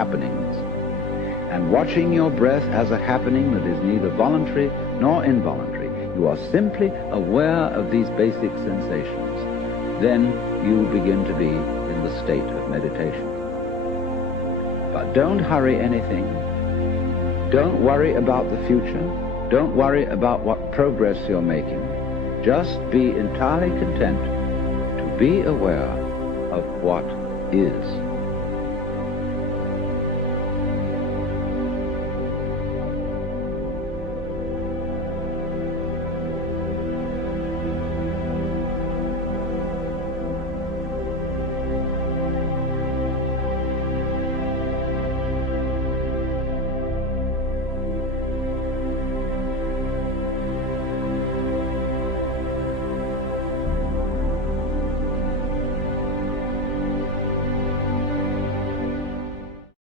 happenings, and watching your breath as a happening that is neither voluntary nor involuntary. You are simply aware of these basic sensations. Then you begin to be in the state of meditation. But don't hurry anything. Don't worry about the future. Don't worry about what progress you're making. Just be entirely content to be aware of what is.